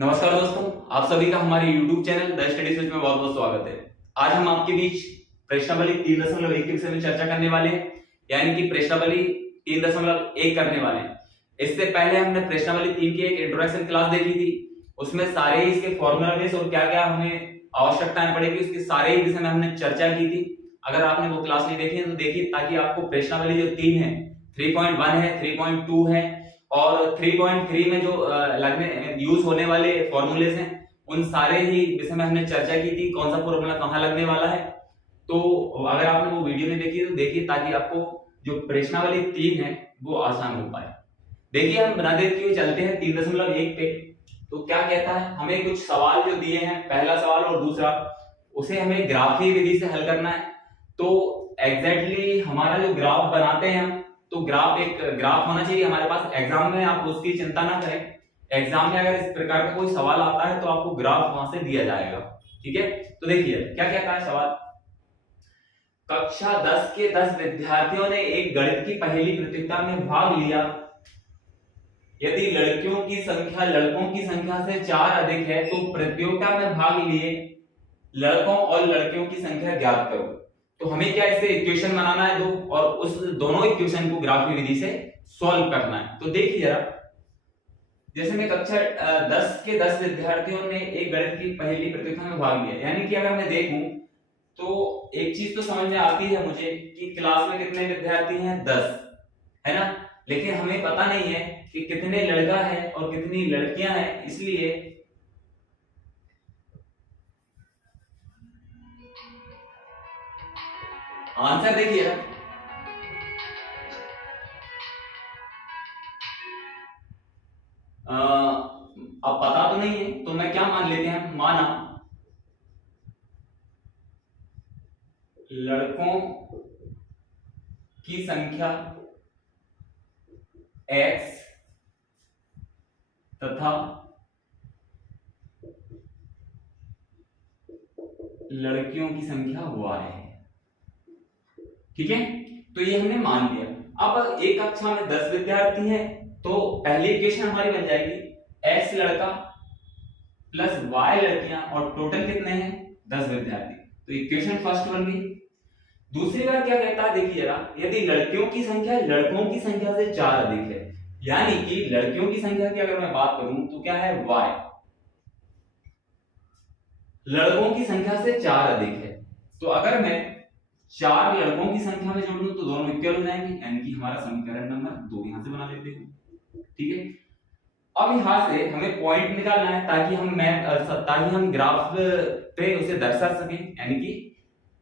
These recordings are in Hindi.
नमस्कार दोस्तों, आप सभी का हमारे YouTube channel the study switch में बहुत बहुत स्वागत है। आज हम आपके बीच प्रश्नावली 3.1 के विषय में चर्चा करने वाले हैं, यानी कि प्रश्नावली 3.1 करने वाले हैं। इससे पहले हमने प्रश्नावली 3 की एक इंट्रोडक्शन क्लास देखी थी, उसमें सारे ही इसके फॉर्मूला बेस और क्या क्या हमें आवश्यकताएं पड़ेगी उसके सारे ही विषय में हमने चर्चा की थी। अगर आपने वो क्लास नहीं देखी है तो देखिए, ताकि आपको प्रश्नावली जो 3 है, 3.1 है, 3.2 है और 3.3 में जो लगने यूज होने वाले फॉर्मूलेस हैं, उन सारे ही विषय में हमने चर्चा की थी, कौन सा फॉर्मूला कहाँ लगने वाला है। तो अगर आपने वो वीडियो नहीं देखी तो देखिए, ताकि आपको जो प्रश्नावली 3 है वो आसान हो पाए। देखिए, हम बिना देर किए चलते हैं 3.1 पे। तो क्या कहता है, हमें कुछ सवाल जो दिए हैं, पहला सवाल और दूसरा, उसे हमें ग्राफीय विधि से हल करना है। तो एग्जैक्टली हमारा जो ग्राफ बनाते हैं हम, तो एक ग्राफ होना चाहिए हमारे पास। एग्जाम में आप उसकी चिंता ना करें, एग्जाम में अगर इस प्रकार का कोई सवाल आता है तो आपको ग्राफ वहां से दिया जाएगा। ठीक है, तो देखिए क्या कहता है सवाल। कक्षा 10 के 10 विद्यार्थियों ने एक गणित की पहेली प्रतियोगिता में भाग लिया। यदि लड़कियों की संख्या लड़कों की संख्या से 4 अधिक है तो प्रतियोगिता में भाग लिए लड़कों और लड़कियों की संख्या ज्ञात करो। तो हमें क्या इससे इक्वेशन बनाना है दो, और उस दोनों इक्वेशन को ग्राफीय विधि से सॉल्व करना है। तो देखिए जरा, जैसे मैं कक्षा 10 के 10 विद्यार्थियों ने एक गणित की पहेली प्रतियोगिता में भाग लिया, यानी कि अगर मैं देखूं तो एक चीज तो समझ में आती है मुझे कि क्लास में कितने विद्यार्थी हैं, 10 है ना। लेकिन हमें पता नहीं है कि कितने लड़का है और कितनी लड़कियां हैं, इसलिए आंसर देखिए। अब पता तो नहीं है तो मैं क्या मान लेते हैं, माना लड़कों की संख्या x तथा लड़कियों की संख्या y है। ठीक है, तो ये हमने मान लिया। अब एक कक्षा में 10 विद्यार्थी हैं, तो पहली इक्वेशन हमारी बन जाएगी x लड़का प्लस y लड़कियां, और टोटल कितने हैं, 10 विद्यार्थी। तो इक्वेशन फर्स्ट बन गई। दूसरी बार क्या कहता है, देखिए जरा, यदि लड़कियों की संख्या लड़कों की संख्या से 4 अधिक है, यानी कि लड़कियों की संख्या की अगर मैं बात करूं तो क्या है, y, लड़कों की संख्या से 4 अधिक है। तो अगर मैं 4 लड़कों की संख्या में जोड़ दूं तो दोनों इक्वल हो जाएंगे, यानी कि हमारा समीकरण नंबर 2 यहां से बना लेते हैं। ठीक है, अब यहां से हमें पॉइंट निकालना है ताकि हम ग्राफ पे उसे दर्शा सकें, यानी कि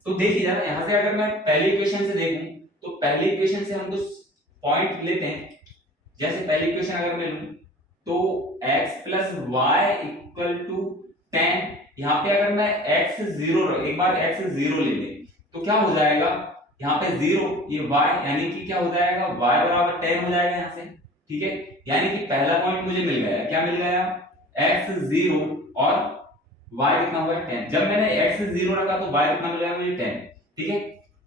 तो देखिए जरा, यहां से अगर मैं पहली इक्वेशन से देखूं तो पहली इक्वेशन से हम कुछ पॉइंट लेते हैं। जैसे पहली इक्वेशन अगर मैं लूं तो x plus y equal to 10, यहां पे अगर मैं x 0, एक बार x 0 ले ले तो क्या हो जाएगा, यहाँ पे 0, ये y, यानी कि क्या हो जाएगा, y बराबर 10 हो जाएगा यहां से। ठीक है, यानी कि पहला पॉइंट मुझे मिल गया। क्या मिल गया, x 0 और y कितना हुआ, 10। जब मैंने x 0 रखा तो y कितना मिल गया मुझे, 10। ठीक है,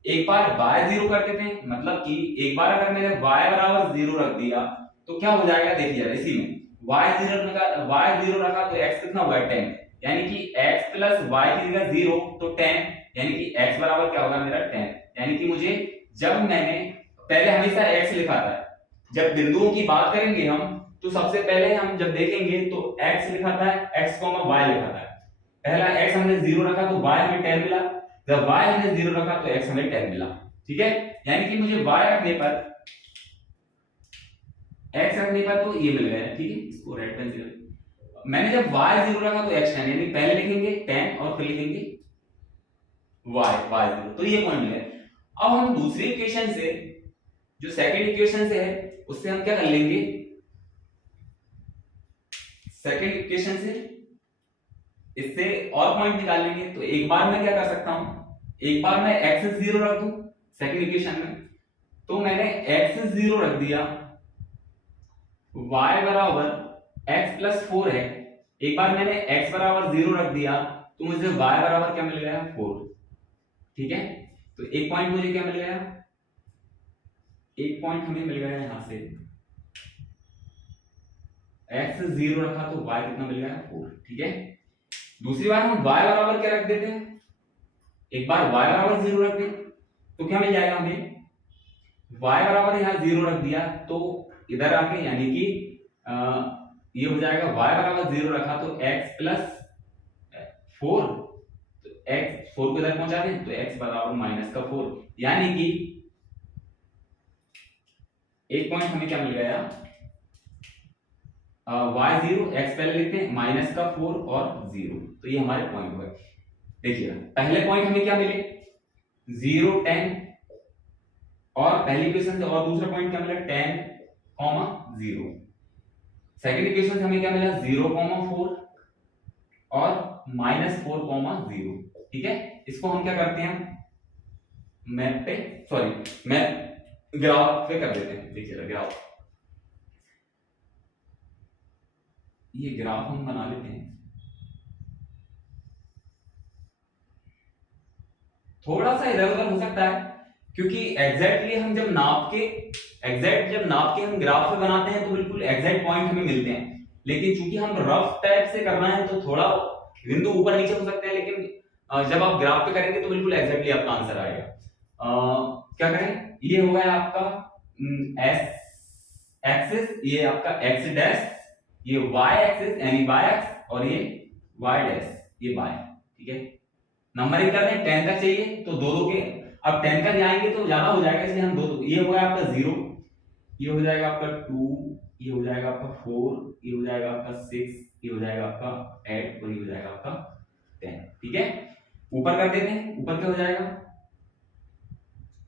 एक बार y 0 कर देते हैं, मतलब कि एक बार अगर मैंने y बराबर 0 रख दिया तो क्या हो जाएगा, देखिए इसी में y 0 रखा तो x कितना हुआ, 10, यानी कि x प्लस y की जगह 0 तो 10, यानी कि x बराबर क्या होगा मेरा, 10। यानी कि मुझे, जब मैंने पहले हमेशा x लिखा था, जब बिंदुओं की बात करेंगे हम तो सबसे पहले हम जब देखेंगे तो x लिखा था, x y लिखा था। पहला x हमने 0 रखा तो y हमें 10 मिला, जब y हमने 0 रखा तो x हमें 10 मिला। ठीक है, यानी कि मुझे y रखने पर, x रखने पर तो ये मिल गया। ठीक है, इसको रेड पेन से मैंने जब y 0 रखा तो x 10, यानी पहले लिखेंगे 10 और फिर लिखेंगे y 0, तो ये पॉइंट है। अब हम दूसरी इक्वेशन से, जो सेकंड इक्वेशन से है, उससे हम क्या कर लेंगे, सेकंड इक्वेशन से इससे और पॉइंट निकाल लेंगे। तो एक बार मैं क्या कर सकता हूं, एक बार मैं x 0 रख दूं सेकंड इक्वेशन में, तो मैंने x 0 रख दिया, y बराबर x प्लस 4 है। एक बार मैंने x बराबर 0 रख दिया तो मुझे y बराबर क्या मिल गया, 4। ठीक है, तो एक पॉइंट मुझे क्या मिल गया, एक पॉइंट हमें मिल गया यहां से x 0 रखा तो y कितना मिल गया 4, ठीक है। दूसरी बार हम y बराबर क्या रख देते हैं, एक बार y बराबर 0 रख दें तो क्या मिल जाएगा हमें, y बराबर यहाँ 0 रख दिया तो इधर आके यानी कि ये हो जाएगा y बराबर 0 रखा तो x प्लस 4, तो x 4 को इधर पहुंचा दें तो x बराबर माइनस का 4, यानी कि एक पॉइंट हमें क्या मिल गया, y0 x पहले लिखते हैं माइनस का 4 और 0, तो ये हमारे पॉइंट हुए। देखिएगा पहले पॉइंट हमें क्या मिले 0 10 और पहली इक्वेशन से, और दूसरा पॉइंट क्या मिला 10 0। सेकंड इक्वेशन से हमें क्या मिला 0 4 और माइनस 4 0, ठीक है। इसको हम क्या करते हैं मैप पे, सॉरी मैप ग्राफ पे कर देते हैं। देखिए ग्राफ, ये ग्राफ हम बना लेते हैं, थोड़ा सा इधर उधर हो सकता है क्योंकि एग्जैक्टली हम जब नाप के हम ग्राफ पे बनाते हैं तो बिल्कुल एग्जैक्ट पॉइंट हमें मिलते हैं, लेकिन चूंकि हम रफ टाइप से करना है तो थोड़ा बिंदु ऊपर नीचे हो सकते हैं, लेकिन जब आप ग्राफ पे करेंगे तो बिल्कुल एग्जैक्टली आपका आंसर आएगा। क्या करें, ये हो गया आपका एस एक्सिस, ये आपका एक्स डैश, ये वाई एक्सिस यानी वाई एक्स, और ये वाई डैश ये वाई, ठीक है। नंबरिंग कर दें 10 तक चाहिए तो दो दो के, अब 10 तक जाएंगे तो ज्यादा हो जाएगा इसलिए हम दो दो, ये हो गया आपका 0, ये हो जाएगा आपका 2, ये हो जाएगा आपका 4, ये हो जाएगा आपका 6, ये हो जाएगा आपका 8 और ये हो जाएगा आपका 10, ठीक है। ऊपर कर देते हैं, ऊपर क्या हो जाएगा,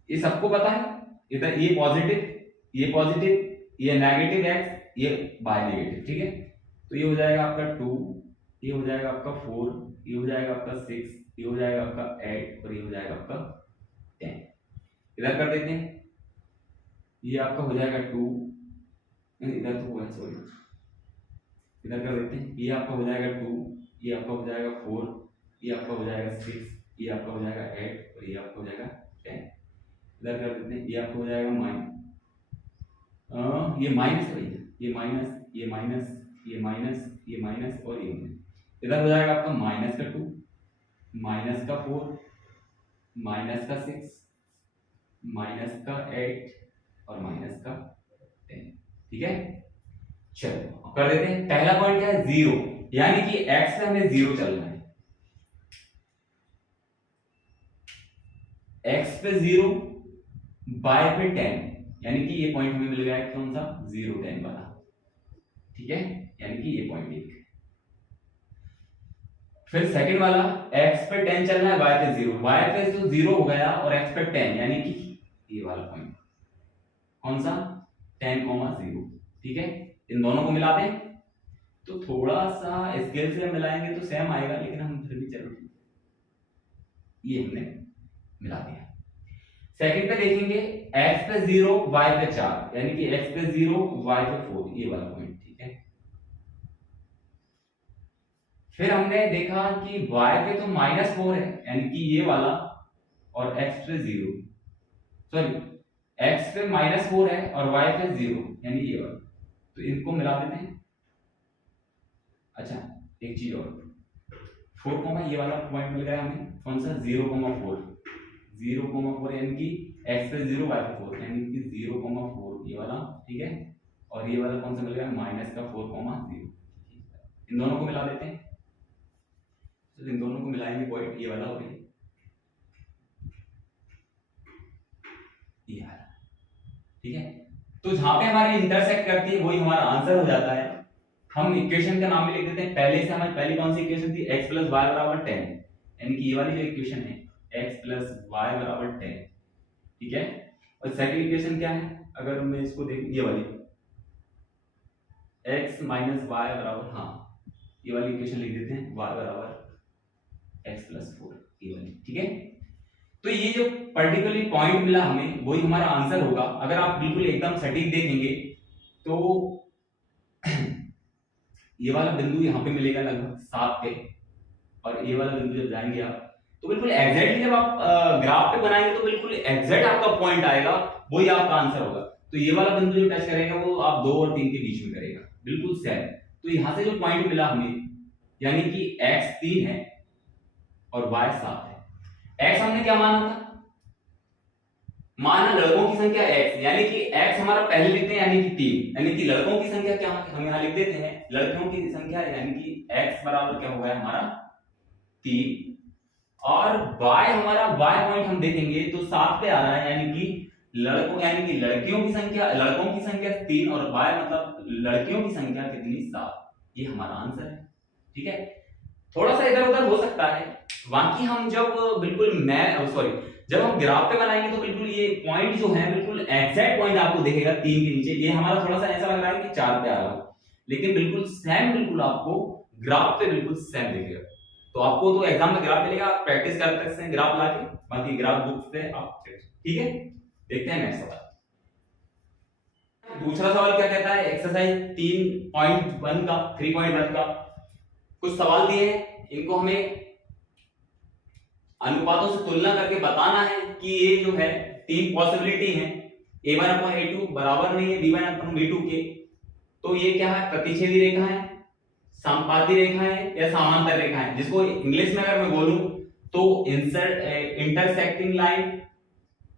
ये सबको पता है, इधर ये पॉजिटिव ये नेगेटिव x ये बाय नेगेटिव, ठीक है। तो ये हो जाएगा आपका 2, ये हो जाएगा आपका 4, ये हो जाएगा आपका 6, ये हो जाएगा आपका 8 और ये हो जाएगा आपका 10। इधर कर देते हैं, ये आपका हो जाएगा 2, इधर तो हुआ सॉरी, इधर कर देते हैं, ये आपका हो जाएगा 2, ये आपका हो जाएगा 4, ये आपका हो जाएगा 6, ये आपका हो जाएगा 8 और ये आपका हो जाएगा 10। इधर कर देते हैं, ये आपका हो जाएगा ये माइनस है भैया, ये माइनस ये माइनस ये माइनस ये माइनस और ये माइनस, इधर हो जाएगा आपका माइनस का 2, माइनस का 4, माइनस का 6, माइनस का 8 और माइनस का 10, ठीक है। चलो कर देते हैं, पहला पॉइंट क्या है 0, यानी कि x पे हमें 0 चलना है, x पे 0 y पे 10, यानी कि ये पॉइंट हमें मिल गया है कौन सा 0 10 वाला, ठीक है, यानी कि ये पॉइंट 1। फिर सेकंड वाला x पे 10 चलना है, y पे 0, y पे तो 0 हो गया और x पे 10, यानी कि ये वाला पॉइंट कौन सा 10 0, ठीक है। इन दोनों को मिला दें तो थोड़ा सा स्केल से मिलाएंगे तो सेम आएगा, लेकिन हम फिर भी चलो ये हमने मिला दिया। सेकंड पे देखेंगे x पे 0 y पे 4, यानी कि x पे 0 y पे 4, ये वाला पॉइंट, ठीक है। फिर हमने देखा कि y पे तो -4 है, यानी कि ये वाला, और x पे 0 सॉरी x पे -4 है और y पे 0 यानी ये वाला, तो इनको मिला देते हैं। अच्छा एक चीज और, 4, ये वाला पॉइंट मिल गया हमें कौन सा 0,4 यानी कि x पे 0 y पे 4, यानी कि 0,4 ये वाला, ठीक है। और ये वाला कौन सा मिल गया -4,0, इन दोनों को मिला देते हैं, तो इन दोनों को मिलाएंगे पॉइंट ये वाला और ये वाला, ठीक है। तो जहां पे हमारी इंटरसेक्ट करती है वही हमारा आंसर हो जाता है। हम इक्वेशन का नाम भी लिख देते हैं, पहले से हमारी पहली कौन सी इक्वेशन थी x + y = 10, यानी कि ये वाली जो इक्वेशन है x + y = 10, ठीक है। और सेकंड इक्वेशन क्या है, अगर मैं इसको देख, ये वाली x - y = हाँ ये वाली इक्वेशन लिख देते हैं y = x + 4, ये वाली, ठीक है। तो ये जो पर्टिकुलरली पॉइंट मिला हमें वही हमारा आंसर होगा। अगर आप बिल्कुल एकदम सटीक देखेंगे तो ये वाला बिंदु यहाँ पे मिलेगा लगभग 7 पे, और ये वाला बिंदु जब जाएंगे आप तो बिल्कुल एग्जैक्टली जब आप ग्राफ पे बनाएंगे तो बिल्कुल एग्जैक्ट आपका पॉइंट आएगा, वही आपका आंसर होगा। तो ये वाला बिंदु जो टच करेगा वो आप 2 और 3 के बीच में करेगा, बिल्कुल सेम। तो यहां से जो पॉइंट मिला हमें, यानी कि x 3 है और y 7 है। x हमने क्या माना था? माना लड़कों की संख्या x, यानी कि x हमारा पहले लिखते हैं यानी कि 3, यानी कि लड़कों की संख्या क्या हम यहां लिख देते हैं, लड़कियों की संख्या यानी कि x बराबर क्या होगा हमारा 3, और y हमारा y पॉइंट हम देखेंगे तो 7 पे आ रहा है, यानी कि लड़कों यानी कि लड़कियों की संख्या, लड़कों की संख्या 3 और y मतलब लड़कियों की संख्या कितनी 7। ये हमारा आंसर है। ठीक है, थोड़ा सा इधर उधर हो सकता है, बाकी हम जब बिल्कुल जब हम ग्राफ पे बनाएंगे तो बिल्कुल ये पॉइंट जो है बिल्कुल एग्जैक्ट पॉइंट आपको दिखेगा 3 के नीचे। ये हमारा थोड़ा सा ऐसा लग रहा है कि 4 पे आ रहा हो, लेकिन बिल्कुल सेम, बिल्कुल आपको ग्राफ पे बिल्कुल सेम दिखेगा। तो आपको तो एग्जाम में ग्राफ मिलेगा, आप प्रैक्टिस कर सकते हैं ग्राफ लाके, बाकी ग्राफ बुक्स पे आप, ठीक है। देखते हैं नेक्स्ट सवाल। दूसरा सवाल क्या कहता है, एक्सरसाइज 3.1 का 3.1 का कुछ सवाल दिए हैं, इनको हमें अनुपातों से तुलना करके बताना है कि ये जो है 3 पॉसिबिलिटी है, a1/a2 बराबर नहीं है b1/b2 के, तो ये क्या है, प्रतिच्छेदी रेखा है, समपाती रेखा है या समांतर रेखा है, जिसको इंग्लिश में अगर मैं बोलूं तो इंटरसेक्टिंग लाइन,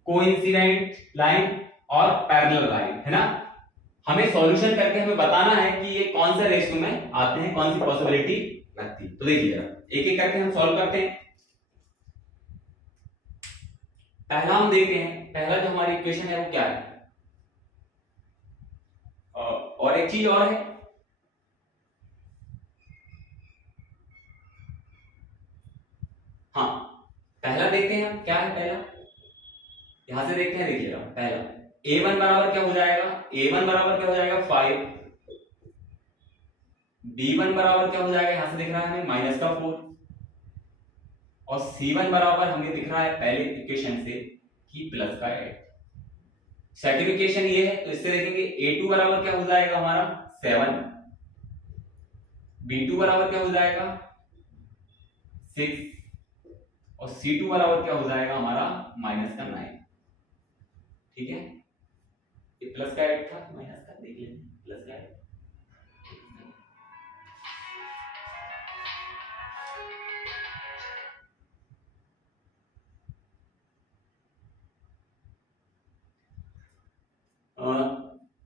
कोइंसिडेंट लाइन और पैरेलल लाइन, है ना। हमें सॉल्यूशन करके हमें बताना है कि ये कौन से रेशियो में आते हैं, कौन सी पॉसिबिलिटी लगती है। तो देखिए एक एक करके हम सॉल्व करते हैं। पहला हम देखते हैं, पहला जो हमारी इक्वेशन है वो क्या है, और एक चीज और है, हाँ पहला देखते हैं हम क्या है। पहला यहां से देखते हैं, देखिएगा पहला a1 बराबर क्या हो जाएगा, a1 बराबर क्या हो जाएगा 5, b1 बराबर क्या हो जाएगा, यहां से दिख रहा है हमें -4, और c1 बराबर हमें दिख रहा है पहले इक्वेशन से कि +8। सेकंड इक्वेशन ये है, तो इससे देखेंगे a2 बराबर क्या हो जाएगा हमारा 7, b2 बराबर क्या हो जाएगा 6, और c2 बराबर क्या हो जाएगा हमारा -9। ठीक है, ये प्लस का 8 था, माइनस का देख लेते हैं, प्लस का 8।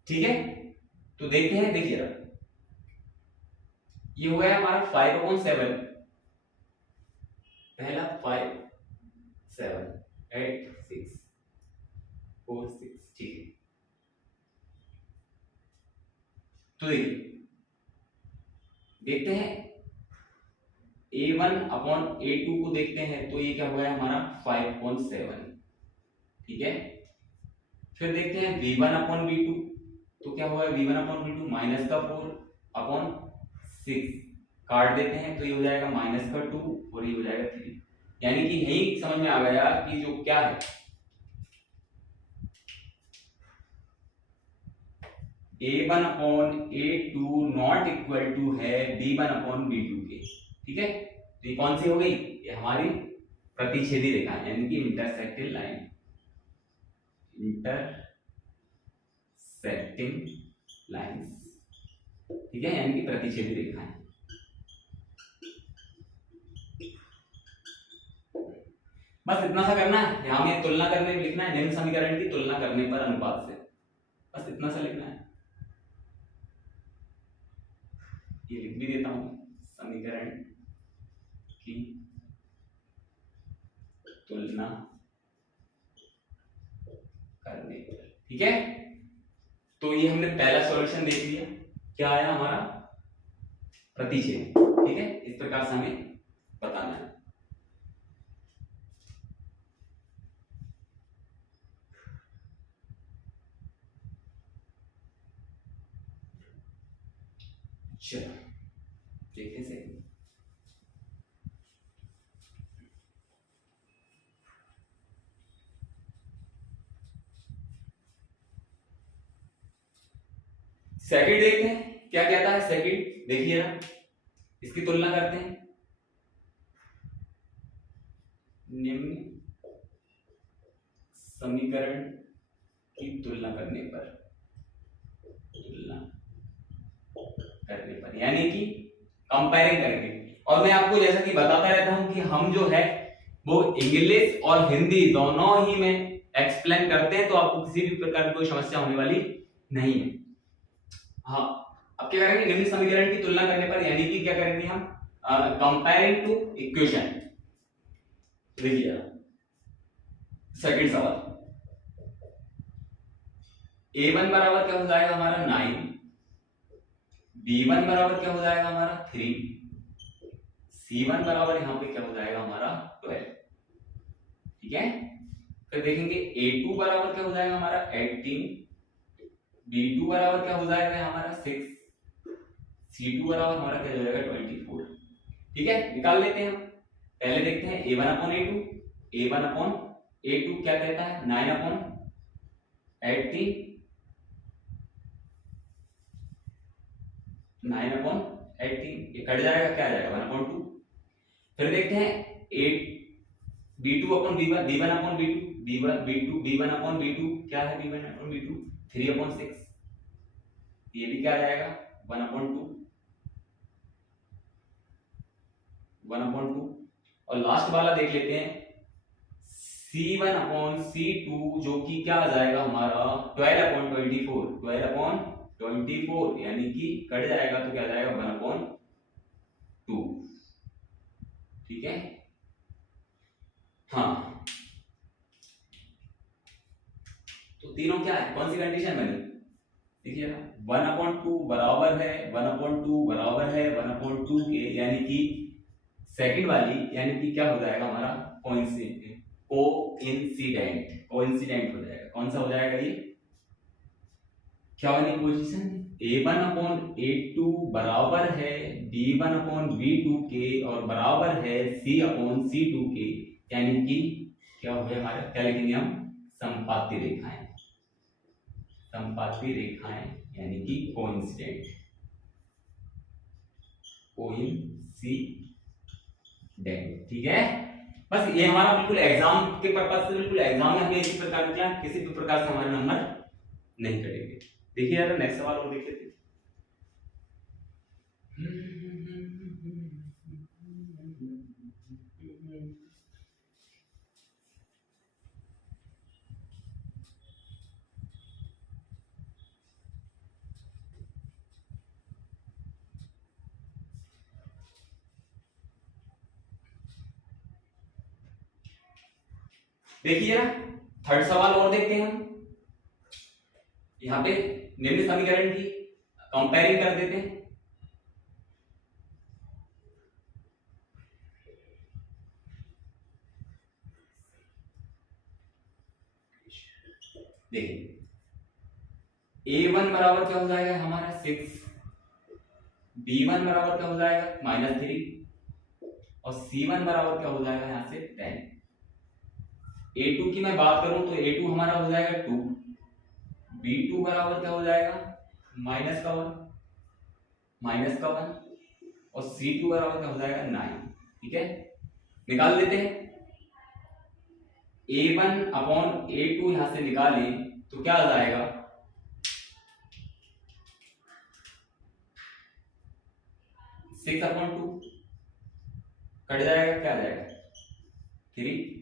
ठीक है, तो देखते हैं, देखिए ये हो गया हमारा 5/7, पहला 5 7 8 6 4 6, ठीक है। तो देखिए देखते हैं a1/a2 को देखते हैं, तो ये क्या हो गया हमारा 5/7, ठीक है। फिर देखते हैं v1/v2, तो क्या होगा v1/v2 -4/6, काट देते हैं तो ये हो जाएगा -2 और ये हो जाएगा 3, यानी कि यही समझ में आ गया कि जो क्या है a1/a2 नॉट इक्वल टू है b1/b2 के, ठीक है। तो ये कौन सी हो गई, ये हमारी प्रतिच्छेदी रेखा यानी कि इंटरसेक्टिंग लाइन, इंटरसेक्टिंग लाइंस, ठीक है, यानी कि प्रतिच्छेदी रेखा है। बस इतना सा करना है, यहां में तुलना करने में लिखना है, निम्न समीकरण की तुलना करने पर अनुपात से, बस इतना सा लिखना है। ये लिख भी देता हूं, समीकरण की तुलना करने पर, ठीक है। तो ये हमने पहला सॉल्यूशन देख लिया, क्या आया हमारा प्रतिच्छेद, ठीक है। इस प्रकार से हमें बताना है। चलो देखते से सेकंड देखते हैं क्या कहता है। सेकंड देखिए ना, इसकी तुलना करते हैं। निम्न समीकरण की तुलना करने पर यानी कि कंपेयरिंग करके। और मैं आपको जैसा कि बताता रहता हूं कि हम जो है वो इंग्लिश और हिंदी दोनों ही में एक्सप्लेन करते हैं, तो आपको किसी भी प्रकार की कोई समस्या होने वाली नहीं है। हाँ, अब क्या करेंगे, निम्न समीकरण की तुलना करने पर, यानी कि क्या करेंगे हम, कंपेयरिंग टू इक्वेशन। देखिए सेकंड सवाल, a1 बराबर क्या हो जाएगा हमारा 9, b1 बराबर क्या हो जाएगा हमारा 3, c1 बराबर यहां पे क्या हो जाएगा हमारा 12। ठीक है, फिर देखेंगे a2 बराबर क्या हो जाएगा हमारा 18, b2 बराबर क्या हो जाएगा हमारा 6, c2 बराबर हमारा क्या हो जाएगा 24। ठीक है, निकाल लेते हैं हम। पहले देखते हैं a1 upon a2, a1 upon a2 क्या कहता है 9 अपॉन 18, 9 अपॉन 18, ये कट जाएगा, क्या आ जाएगा 1 अपॉन 2। फिर देखते हैं b2 upon b1, b1 upon b2, b1 upon b2 क्या है, b1 अपॉन b2 3 अपॉन 6, ये भी क्या आ जाएगा 1 अपॉन 2, 1 अपॉन 2। और लास्ट वाला देख लेते हैं c1 अपॉन c2 जो कि क्या आ जाएगा हमारा 12 अपॉन 24, 12 अपॉन 24 यानी कि कट जाएगा तो क्या आ जाएगा 1 अपॉन 2। ठीक है, हाँ, तो तीनों क्या है, कौन सी कंडीशन बनी, देखिए 1 अपॉन 2 बराबर है 1 अपॉन 2 बराबर है 1 अपॉन 2 के, यानी कि सेकंड वाली, यानी कि क्या हो जाएगा हमारा कोइंसिडेंट हो जाएगा। कौन सा हो जाएगा ये, क्या वाली पोजीशन, a1 अपॉन a2 बराबर है b1 अपॉन b2 के और बराबर है c अपॉन c2 के, यानी कि क्या हो गया हमारा, क्या लिखेंगे हम, संपाती रेखाएं, संपाती रेखाएं यानी कि कोइंसिडेंट, ठीक है। बस ये हमारा बिल्कुल एग्जाम के पर्पज से, बिल्कुल एग्जाम में हमें इसी प्रकार क्या, किसी भी प्रकार से हमारे नंबर नहीं कटेंगे। देखिए यार नेक्स्ट सवाल और देखिए, देखिए ना थर्ड सवाल और देखते हैं हम। यहां पे निम्न समीकरण की कंपेयरिंग कर देते हैं। देखिए a1 बराबर क्या हो जाएगा हमारा 6, b1 बराबर क्या हो जाएगा -3 और c1 बराबर क्या हो जाएगा यहां से 10। a2 की मैं बात करूं तो a2 हमारा हो जाएगा 2, b2 बराबर क्या हो जाएगा -1 और c2 बराबर क्या हो जाएगा 9। ठीक है, निकाल लेते हैं। a1 अपॉन a2 यहां से निकालें तो क्या आ जाएगा, 6 अपॉन 2 कट जाएगा, क्या आ जाएगा 3।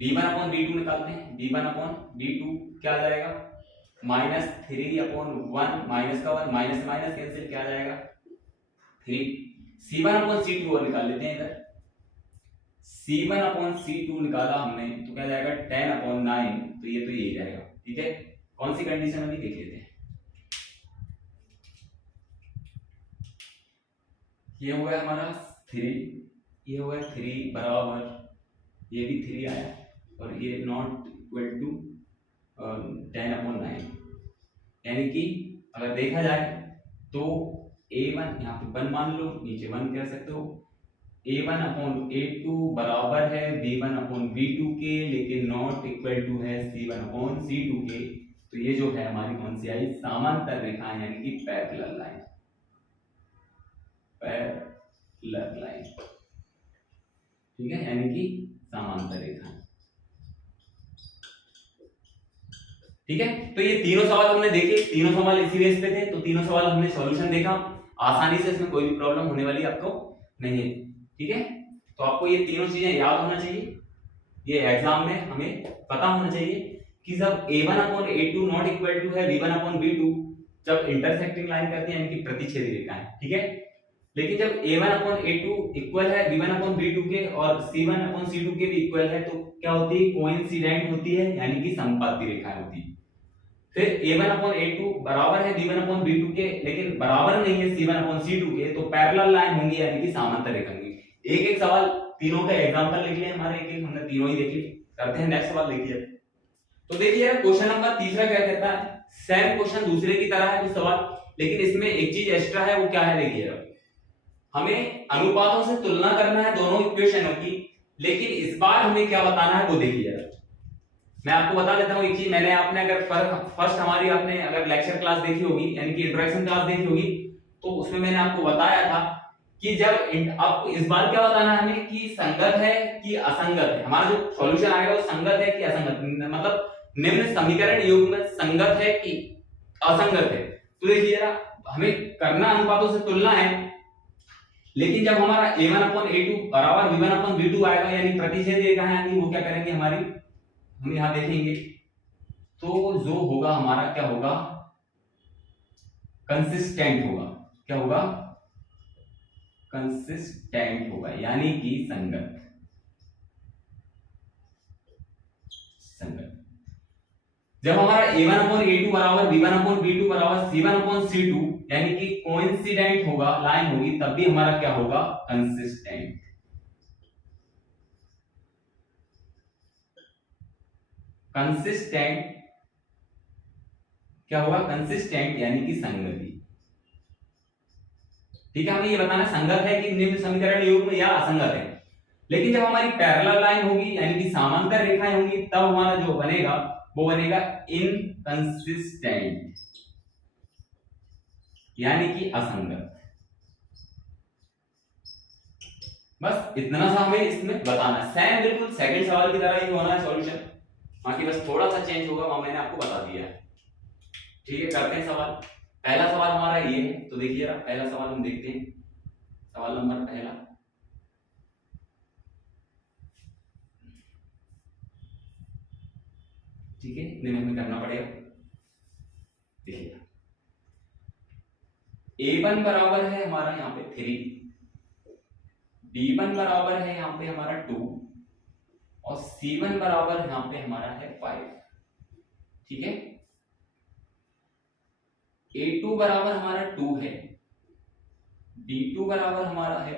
b1 अपॉन b2 निकालते हैं, b1 अपॉन b2 क्या आ जाएगा -3 अपॉन 1 माइनस का 1 माइनस माइनस कैंसिल, क्या आ जाएगा 3। c1 अपॉन c2 और निकाल लेते हैं इधर, c1 अपॉन c2 निकाला हमने तो क्या जाएगा 10 अपॉन 9, तो ये यही जाएगा। ठीक है, कौन सी कंडीशन अभी देख लेते हैं। ये हुआ हमारा 3, ये हुआ 3 बराबर, ये भी 3 आया और ये नॉट इक्वल टू 10 अपॉन 9, यानी कि अगर देखा जाए तो a1 यहाँ पे 1 मान लो, नीचे 1 कह सकते हो, a1 अपॉन a2 बराबर है b1 अपॉन b2 के, लेकिन नॉट इक्वल टू है c1 अपॉन c2 के। तो ये जो है हमारी कौन सी आई, समांतर रेखाएं यानी कि पैरेलल लाइन, पैरेलल लाइन। ठीक है, यानी कि समांतर रेखा। ठीक है, तो ये तीनों सवाल हमने देखे, तीनों सवाल इसी बेस पे थे, तो तीनों सवाल हमने सॉल्यूशन देखा, आसानी से इसमें कोई भी प्रॉब्लम होने वाली आपको नहीं है। ठीक है, तो आपको ये तीनों चीजें याद होना चाहिए, ये एग्जाम में हमें पता होना चाहिए कि जब a1 upon a2 not equal to है v1 अपॉन v2, जब इंटरसेक्टिंग लाइन करती है यानी कि प्रतिच्छेदी रेखा है। ठीक है, लेकिन जब a1 अपॉन a2 इक्वल है v1 अपॉन v2 के और c1 अपॉन c2 के भी इक्वल है, तो क्या होती है, कोइंसिडेंट होती है, यानी कि संपाती रेखाएं होती है। फिर a1 अपॉन a2 बराबर है v1 अपॉन v2 के, लेकिन बराबर नहीं है c1 अपॉन c2 के, तो पैरेलल लाइन होंगी, यानी कि समांतर रेखा होंगी। एक एक सवाल तीनों का एग्जांपल लिख लिए हमारे, एक एक हमने तीनों ही देख ली। करते हैं नेक्स्ट सवाल, देखिए। तो देखिए क्वेश्चन नंबर तीसरा क्या कहता है, सेम क्वेश्चन दूसरे की तरह है कुछ सवाल, लेकिन इसमें एक चीज एक्स्ट्रा है, वो क्या है, देखिए हमें अनुपातों से तुलना करना है दोनों इक्वेशनों की, लेकिन इस बार हमें क्या बताना है वो देखिए। मैं आपको बता देता हूँ एक चीज, मैंने आपने अगर फर्स्ट हमारी आपने अगर लेक्चर क्लास देखी होगी, यानी कि इंट्रोडक्शन क्लास देखी होगी, तो उसमें मैंने आपको बताया था कि जब अब इस बार क्या बताना है हमें कि संगत है कि असंगत है, हमारा जो सॉल्यूशन आएगा वो संगत है कि असंगत, मतलब निम्न समीकरण युग्म में संगत है कि असंगत है। तो देखिए हमें करना अनुपातों से तुलना है, लेकिन जब हमारा a1 अपॉन a2 बराबर v1 अपॉन v2 आएगा, यानी प्रतिच्छेद रेखा है, यानी वो क्या करेंगे हमारी, हम यहां देखेंगे तो जो होगा हमारा क्या होगा, कंसिस्टेंट होगा। क्या होगा, कंसिस्टेंट होगा, यानी कि संगत। संगत जब हमारा a1 अपॉन a2 बराबर v1 अपॉन v2 बराबर c1 अपॉन c2, यानी कि कोइंसिडेंट होगा, लाइन होगी, तब भी हमारा क्या होगा, कंसिस्टेंट। कंसिस्टेंट क्या होगा, कंसिस्टेंट यानी कि संगति। ठीक है, हमें ये बताना संगत है कि निम्न समीकरण युग्म या असंगत है। लेकिन जब हमारी पैरेलल लाइन होगी, यानी कि समांतर रेखाएं होंगी, तब हमारा जो बनेगा वो बनेगा इनकंसिस्टेंट, यानी कि असंगत। बस इतना सा हमें इसमें बताना है, सेम बिल्कुल सेकंड सवाल की तरह ही होना है सॉल्यूशन, बाकी बस थोड़ा सा चेंज होगा, वो मैंने आपको बता दिया है। ठीक है, करते हैं सवाल। पहला सवाल हमारा ये है, तो देखिए पहला सवाल हम देखते हैं, सवाल नंबर पहला। ठीक है, इतने में हमें करना पड़ेगा। देखिए a1 बराबर है हमारा यहाँ पे 3, b1 बराबर है यहाँ पे हमारा 2 और c1 बराबर यहाँ पे हमारा है 5। ठीक है, a2 बराबर हमारा 2 है, b2 बराबर हमारा है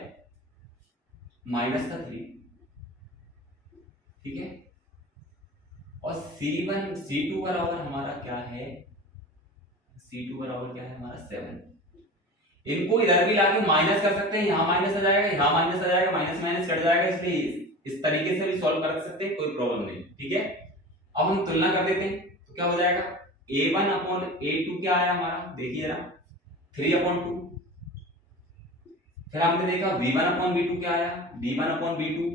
-3। ठीक है, और c2 बराबर हमारा क्या है, c2 बराबर क्या है हमारा 7। इनको इधर भी लाके माइनस कर सकते हैं, यहाँ माइनस आ जाएगा, यहाँ माइनस आ जाएगा, माइनस माइनस कट जाएगा, इसलिए इस तरीके से भी सॉल्व कर सकते हैं, कोई प्रॉब्लम नहीं। ठीक है, अब हम तुलना कर देते हैं, तो क्या हो जाएगा, a1 अपॉन a2 क्या आया हमारा, देखिए ना 3/2। फिर हमने देखा v1 अपॉन v2 क्या आया, v1 अपॉन v2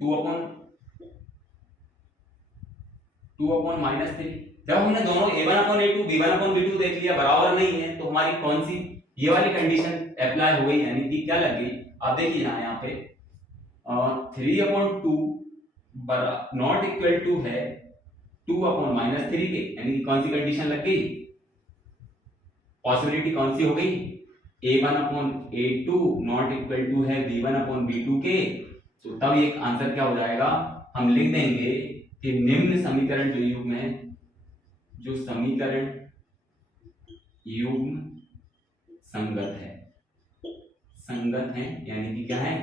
2 अपॉन -3। जब हमने दोनों a1 upon a2 v1 upon v2 देख लिया, बराबर नहीं है, तो हमारी कौन सी ये वाली कंडीशन अप्लाई हो गई, यानी कि क्या लग गई, आप देखिए ना यहाँ पे 3/2 नॉट इक्वल टू है 2 अपॉन -3 के, यानी कि कौन सी कंडीशन लग गई, पॉसिबिलिटी कौन सी हो गई, a1 upon a2 not equal to है v1 अपॉन v2 के। तो तब एक आंसर क्या हो जाएगा, हम लिख देंगे कि निम्न समीकरण जो युग्म है, जो समीकरण युग्म संगत है, संगत है यानी कि क्या है,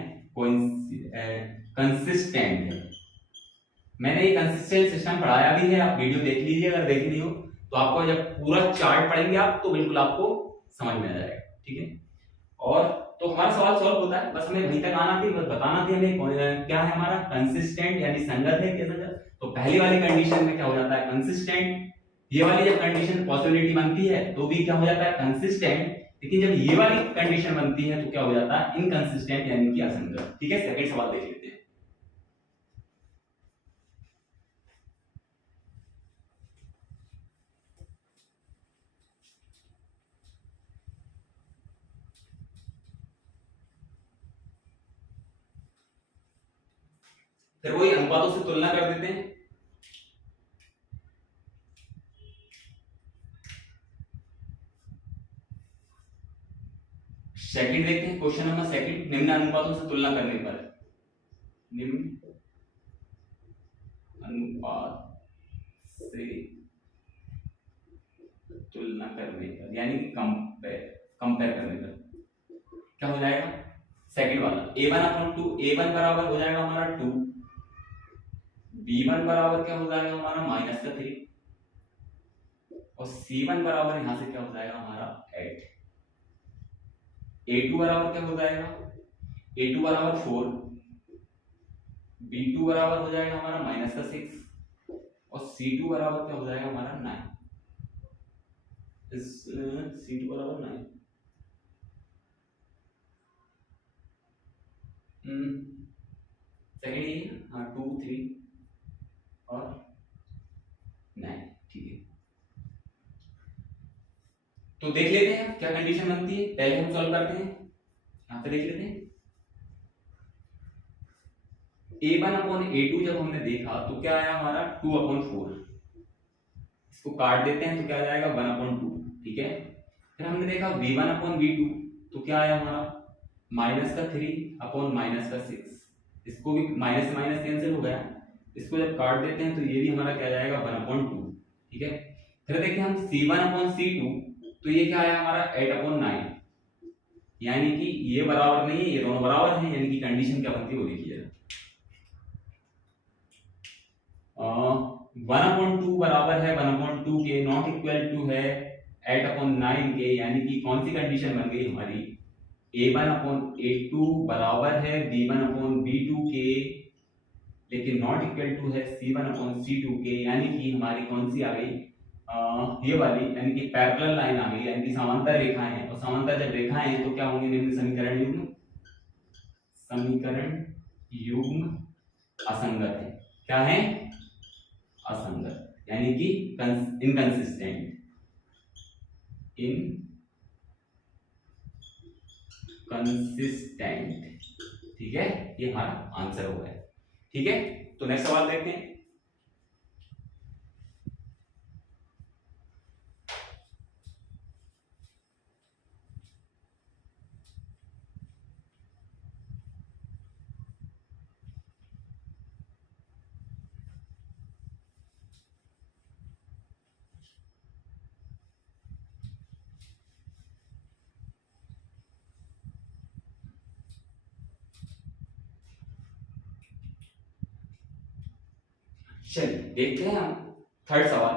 कंसिस्टेंट है। मैंने ये कंसिस्टेंट सिस्टम पढ़ाया भी है, आप वीडियो देख लीजिए, अगर देख ली हो तो आपको जब पूरा चार्ट पढ़ेंगे आप तो बिल्कुल आपको समझ में आ जाएगा। ठीक है, और तो हमारा सवाल सॉल्व होता है, बस हमें वहीं तक आना थी, बस बताना थी हमें क्या है हमारा, कंसिस्टेंट यानी संगत है, क्या संगत। तो पहली वाली कंडीशन में क्या हो जाता है, कंसिस्टेंट। ये वाली जब कंडीशन पॉसिबिलिटी बनती है तो भी क्या हो जाता है, कंसिस्टेंट। लेकिन जब ये वाली कंडीशन बनती है तो क्या हो जाता है, इनकंसिस्टेंट यानी कि असंगत। ठीक है, सेकंड सवाल देख लेते हैं। फिर वही अनुपातों से तुलना कर देते हैं। सेकंड देखते हैं, क्वेश्चन नंबर सेकंड, निम्न अनुपातों से तुलना करने पर, निम्न अनुपात से तुलना करने पर यानी कि कंपेयर कंपेयर करने पर क्या हो जाएगा, सेकंड वाला a1/2, a1 बराबर हो जाएगा हमारा 2, b1 बराबर क्या हो जाएगा हमारा -3 और c1 बराबर यहां से क्या हो जाएगा हमारा 8, a2 बराबर क्या हो जाएगा, a2 बराबर 4, b2 बराबर हो जाएगा हमारा -6 और c2 बराबर क्या हो जाएगा हमारा 9, इस c2 बराबर 9, सेकंड ये हाँ 2 3 और 9। ठीक है, तो देख लेते हैं क्या कंडीशन बनती है, पहले हम सॉल्व करते हैं, यहां पे देख लेते हैं। a1/a2 जब हमने देखा तो क्या आया हमारा 2/4, इसको काट देते हैं तो क्या आ जाएगा 1/2। ठीक है, फिर हमने देखा v1/v2 तो क्या आया हमारा -3/6, इसको भी माइनस से माइनस कैंसिल हो गया, इसको जब काट देते हैं तो ये भी हमारा क्या जाएगा 1/2। ठीक है, फिर देखते हैं हम c1/c2 तो ये क्या आया हमारा 8/9, यानी कि ये बराबर नहीं है, ये दोनों बराबर हैं, यानी कि कंडीशन क्या बनती है वो देखिए। 1/2 बराबर है 1/2 के, नॉट इक्वल टू है 8/9 के, यानी कि कौन सी कंडीशन बन गई हमारी, a1/a2 बराबर है b1/b2 के, लेकिन नॉट इक्वल टू है c1/c2 के, यानी कि हमारी कौन सी आ गई, ये वाली, यानी कि पैरेलल लाइन आ गई, यानी कि समांतर रेखाएं हैं, और समांतर जब रेखाएं हैं तो क्या होंगी, निम्न समीकरण युग्म असंगत है, क्या है असंगत, यानी कि इनकंसिस्टेंट, इनकंसिस्टेंट। ठीक है, ये हमारा आंसर हुआ है। ठीक है, तो नेक्स्ट सवाल देखते हैं। चलिए देखते हैं हम थर्ड सवाल।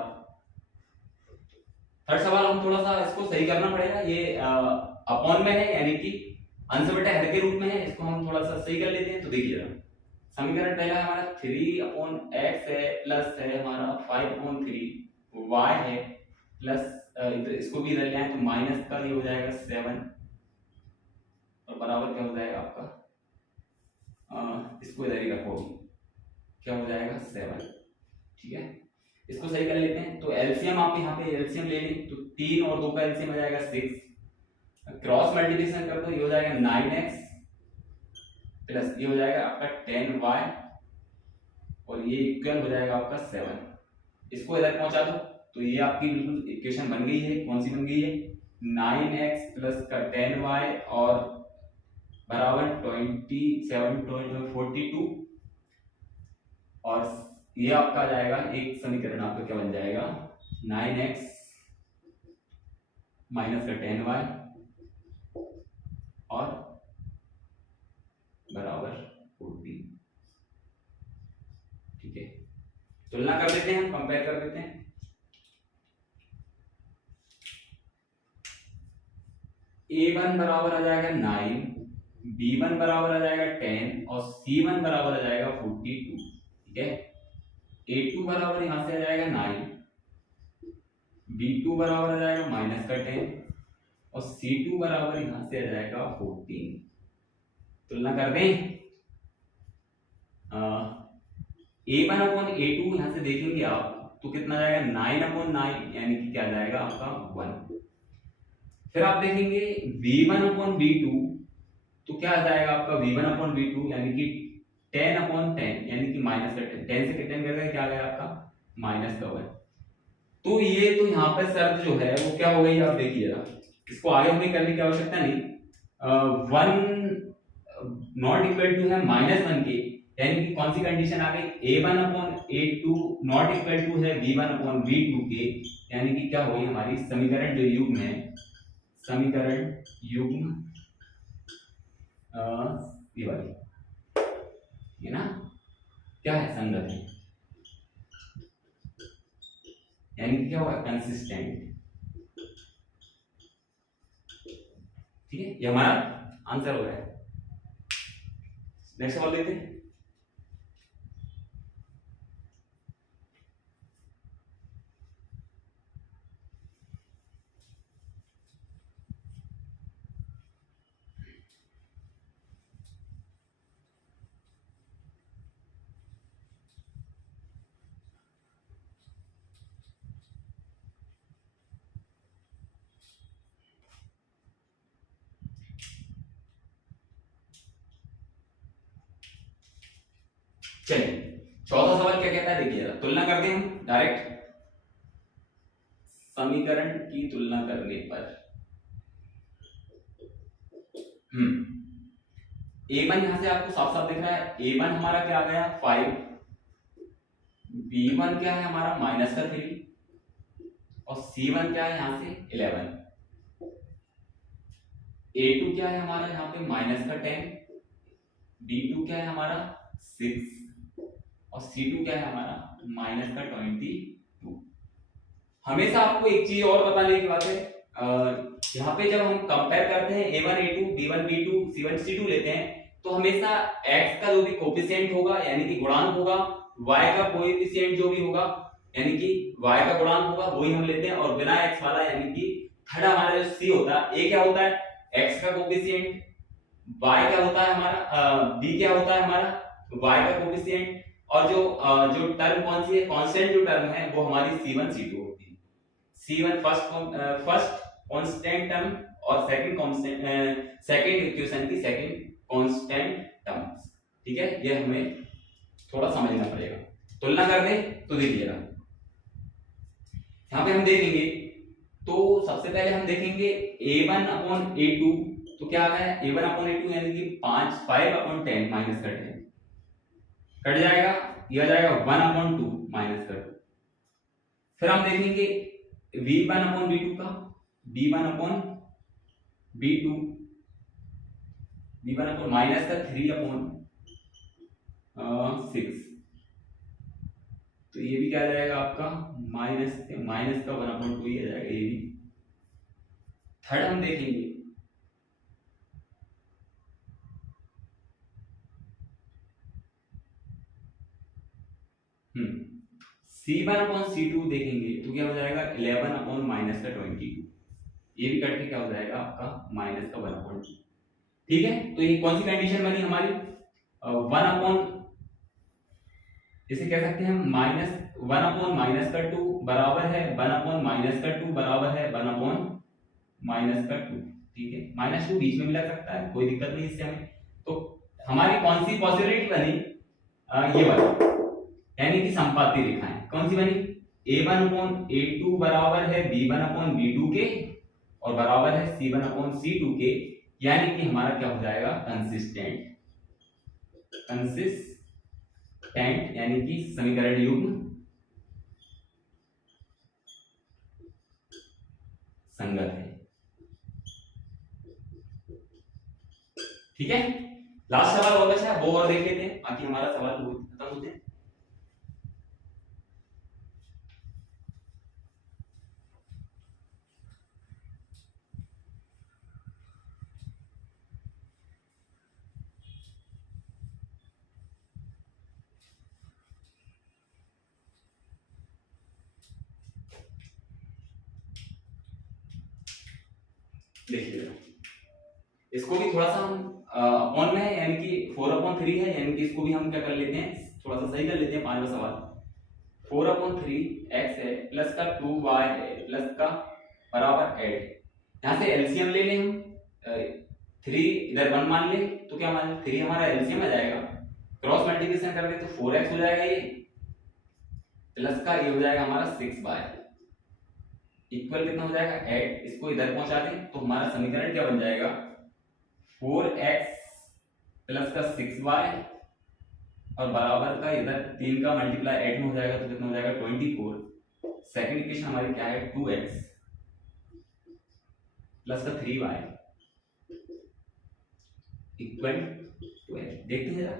थर्ड सवाल हम थोड़ा सा इसको सही करना पड़ेगा, ये अपॉन में है, यानी कि अंश बटा हर के रूप में है, इसको हम थोड़ा सा सही कर लेते हैं। तो देखिए समीकरण पहला हमारा 3/x है, प्लस है हमारा 5/3 y है, प्लस इसको भी इधर ले आए तो माइनस का ये हो जाएगा 7 और बराबर क्या हो जाएगा आपका, इसको इधर ही रखो, क्या हो जाएगा 7। ठीक है, इसको सही कर लेते हैं। तो एलसीएम आप यहाँ पे एलसीएम ले लें तो 3 और 2 का एलसीएम हो जाएगा 6, क्रॉस मल्टीप्लिकेशन कर दो, ये हो जाएगा 9x प्लस ये हो जाएगा आपका 10y और ये इक्वल हो जाएगा आपका 7। इसको इधर पहुंचा दो तो ये आपकी बिल्कुल इक्वेशन बन गई है। कौन सी बन गई है, 9x प्लस का 10y और बराबर 27 42 और ये आपका जाएगा एक समीकरण आपका क्या बन जाएगा 9x माइनस का 10y और बराबर 40। ठीक है, तुलना कर देते हैं, कंपेयर कर देते हैं। a1 बराबर आ जाएगा 9, b1 बराबर आ जाएगा 10 और c1 बराबर आ जाएगा 42। ठीक है, a2 बराबर यहां से आ जाएगा 9, b2 बराबर आ जाएगा माइनस का 10 और C2 बराबर यहां से आ जाएगा 14। तुलना कर दें, A1/A2 यहां से देखेंगे आप तो कितना जाएगा 9/9, यानी कि क्या जाएगा आपका 1। फिर आप देखेंगे V1/V2 तो क्या आ जाएगा आपका V1/V2 यानी कि 10/10, यानी कि माइनस का 10, 10 से 10 करके क्या आ गया आपका माइनस का 1। तो ये तो यहाँ पर शर्त जो है वो क्या हो गई आप देखिएगा, इसको आगे हमें करने की आवश्यकता नहीं। 1 नॉट इक्वल टू है -1 के, यानी कि कौन सी कंडीशन आ गई A1/A2 नॉट इक्वल टू है V1/V2 के, यानी कि क्या होगी हमारी समीकरण जो युग्म है, समीकरण युग्म ये वाली है ना, क्या है संगत है, यानी कि क्या होगा कंसिस्टेंट। ठीक है, ये हमारा आंसर हो रहा है। नेक्स्ट सवाल देखते हैं। चलिए चौथा सवाल क्या कहता है देखिएगा, तुलना करते हैं हम डायरेक्ट, समीकरण की तुलना करने पर A1 यहां से आपको साफ साफ दिख रहा है, A1 हमारा क्या आ गया 5, B1 क्या है हमारा -3 और C1 क्या है यहां से 11, A2 क्या है हमारा यहाँ पे -10, B2 क्या है हमारा 6 और C2 क्या है हमारा -22। हमेशा आपको एक चीज और बताने की बात है, यहाँ पे जब हम कंपेयर करते हैं A1 A2 B1 B2 C1 C2 लेते हैं तो हमेशा x का जो भी कोफिशिएंट होगा यानी कि गुणांक होगा, y का कोएफिशिएंट जो भी होगा यानी कि y का गुणांक होगा वही हम लेते हैं, और बिना x वाला यानी कि थर्ड हमारा जो C होता है, a क्या होता है x का कोफिशिएंट, y क्या होता है हमारा b क्या होता है हमारा y का कोफिशिएंट, और जो टर्म कौन सी है कांस्टेंट जो टर्म है वो हमारी C1 C2 होती है। C1 फर्स्ट कांस्टेंट टर्म और सेकंड कांस्टेंट सेकंड इक्वेशन की सेकंड कांस्टेंट टर्म। ठीक है, ये हमें थोड़ा समझना पड़ेगा। तुलना कर दें तो देखिएगा यहां पे हम देखेंगे तो सबसे पहले हम देखेंगे A1/A2 तो क्या आ गया A1/A2 यानी कि 5/10 माइनस का 10 कट जाएगा, यह जाएगा 1/2 माइनस का 2। फिर हम देखेंगे V1/V2 का, V1/V2 V1 माइनस का 3/6, तो ये भी क्या आ जाएगा आपका माइनस का 1/2 ही आ जाएगा ये भी। थर्ड हम देखेंगे C1/C2 देखेंगे तो क्या हो जाएगा 11/-22, ये भी कट के क्या हो जाएगा आपका -1/2। ठीक है, तो ये कौन सी कंडीशन बनी हमारी 1 इसे कह सकते हैं हम -1/-2 बराबर है 1/-2 बराबर है 1/-2। ठीक है, -2 बीच में भी लग सकता है, कोई दिक्कत नहीं इससे हमें। तो हमारी कौन सी पॉसिबिलिटी बनी ये वाली, यानी कि संपाती रेखाएं कौन सी बनी A1/A2 बराबर है B1/B2 के और बराबर है C1/C2 के, यानी कि हमारा क्या हो जाएगा कंसिस्टेंट यानी कि समीकरण युग्म संगत है। ठीक है, लास्ट सवाल और बचा है वो और देख लेते हैं, बाकी हमारा सवाल खत्म होते हैं। देखिए इसको भी थोड़ा सा हम अपॉन में है, यानी कि 4/3 है, यानी कि इसको भी हम क्या कर लेते हैं, थोड़ा सा सही कर लेते हैं। 5वां सवाल 4/3 x है प्लस का 2y है प्लस का बराबर 8 है। यहाँ से एलसीएम ले लें हम, 3 इधर 1 मान ले तो क्या मान ले 3 हमारा एलसीएम आ जाएगा, क्रॉस मल्टीप्लिकेशन कर दे तो 4x हो जाएगा ये, प्लस का ये हो जाएगा हमारा 6y इक्वल कितना हो जाएगा 8। इसको इधर पहुंचा दें तो हमारा समीकरण क्या बन जाएगा 4x प्लस का 6y और बराबर का इधर 3 का मल्टीप्लाई 8 में हो जाएगा तो कितना हो जाएगा 24। सेकंड इक्वेशन हमारी क्या है 2x प्लस का 3y इक्वल 12। देखते हैं जरा,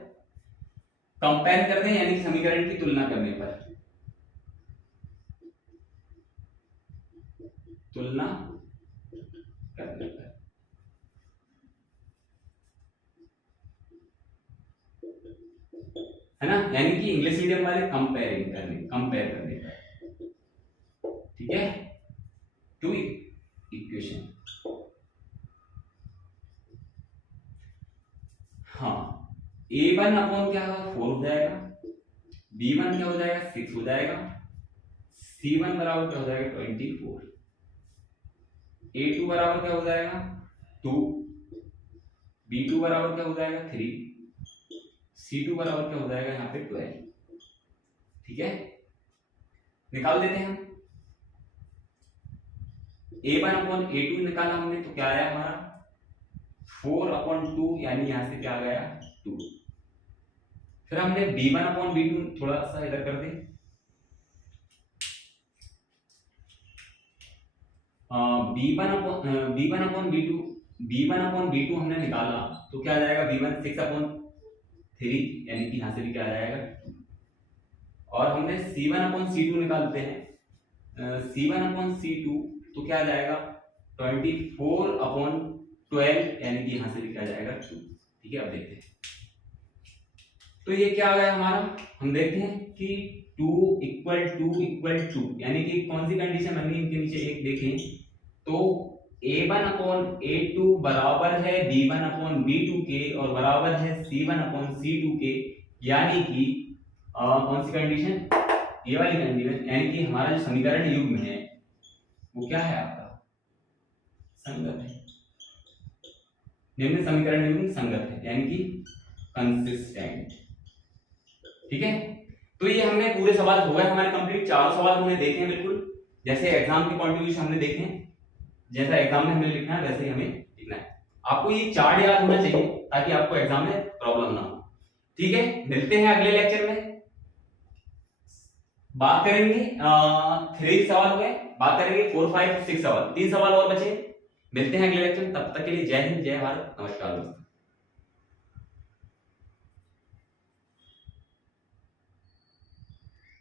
कंपेयर करते हैं यानी समीकरण की तुलना करने पर, तुलना करने पर है ना, यानी कि इंग्लिश मीडियम वाले कंपेयर करने पर, ठीक है। 2 इक्वेशन, हाँ a1 अपॉन क्या होगा 4 हो जाएगा, b1 क्या हो जाएगा 6 हो जाएगा, c1 बराबर क्या हो जाएगा 24, a2 बराबर क्या हो जाएगा 2, b2 बराबर क्या हो जाएगा 3, c2 बराबर क्या हो जाएगा यहाँ पे 12। ठीक है, निकाल देते हैं हम। a1 अपॉन a2 निकाला हमने तो क्या आया हमारा 4/2, यानी यहां से क्या आ गया 2। फिर हमने b1 अपॉन b2 थोड़ा सा इधर कर दे, b1 अपॉन b2 हमने निकाला तो क्या आ जाएगा b1 6/3, यानी कि यहां से भी क्या आ जाएगा 2। और हमने c1 अपॉन c2 निकालते हैं, c1 अपॉन c2 तो क्या आ जाएगा 24/12, यानी कि यहां से भी क्या आ जाएगा 2। ठीक है, अब देखते हैं तो ये क्या आ गया हमारा, हम देखते हैं कि 2 = 2, यानी कि कौन सी कंडीशन बनी इनके नीचे एक देखें तो a1 अपॉन a2 बराबर है b1 अपॉन b2 के और बराबर है c1 अपॉन c2 के, यानी कि कौन सी कंडीशन, ये वाली कंडीशन, यानी कि हमारा जो समीकरण युग्म है वो क्या है आपका संगत है, निम्न समीकरण युग्म संगत है, यानी कि कंसिस्टेंट। ठीक है, तो ये हमने पूरे सवाल हो गए हमारे कंप्लीट, 4 सवाल हमने देखे हैं बिल्कुल जैसे एग्जाम के पॉइंट ऑफ व्यू से हमने देखे हैं, जैसा एग्जाम में हमें लिखना है वैसे ही हमें लिखना है। आपको ये चार्ट याद होना चाहिए ताकि आपको एग्जाम में प्रॉब्लम ना हो। ठीक है, मिलते हैं अगले लेक्चर में, बात करेंगे 3 सवाल हो गए, बात करेंगे 4, 5, 6 सवाल, 3 सवाल और बचे। मिलते हैं अगले लेक्चर में, तब तक के लिए जय हिंद, जय भारत, नमस्कार दोस्तों।